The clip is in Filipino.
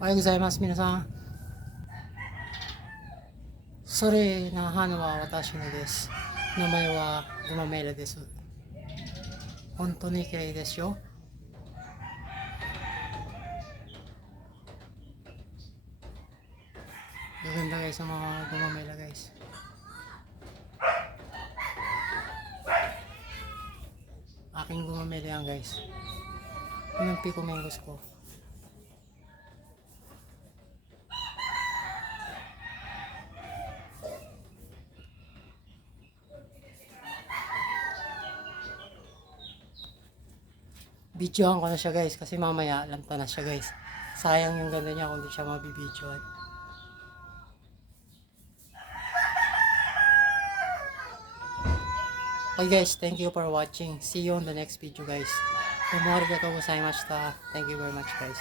おはようございます、皆さん。それな花は私のです。名前はグマメイラです。本当に綺麗ですよ。Gaganda guys sa mga gumamela guys. Aking gumamela yan guys. Yun ang pico mangoes ko. Videohan ko na siya guys kasi mamaya lanta na siya guys. Sayang yung ganda niya kung di siya mabibidyohan. Okay guys, thank you for watching. See you on the next video guys. Domo arigatou gozaimashita. Thank you very much guys.